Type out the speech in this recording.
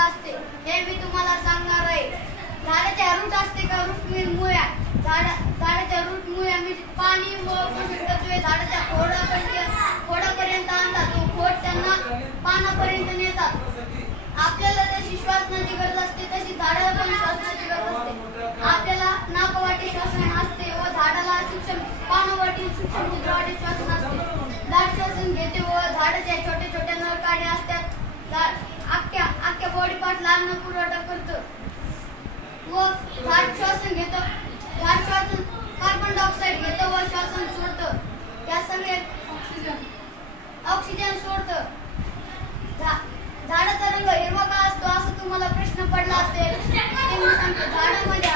असते हे मी तुम्हाला सांगणार आहे. झाडाच्या रूट असते का रूट मीन मुळ्या. झाडाच्या रूट मुळ्या मी पाणी व पोषक तत्वे झाडाच्या खोडापर्यंत आणतात. तो खोड त्यांना पानापर्यंत नेतात. आपल्याला जशी श्वासनाची गरज असते तशी झाडाला पण श्वासनाची गरज असते. आपल्याला नाकवाटे श्वसन असते व झाडाला सूक्ष्म पानावाटे सूक्ष्म छिद्रवाटे श्वसन असते. झाड श्वसन घेते व झाडाच्या छोटे छोटे नळकाडे असतात. अख्ख्या बॉडी पार्टला अन्न पुरवठा करतो व झाड श्वसन घेतो. झाड श्वसन कार्बन डायऑक्साईड घेतो व श्वसन सोडतं. त्या समेत ऑक्सिजन सोडतं. झाडाचा रंग हिरवा का असतो असं तुम्हाला प्रश्न पडला असेल ते मी सांगतो. झाडामध्ये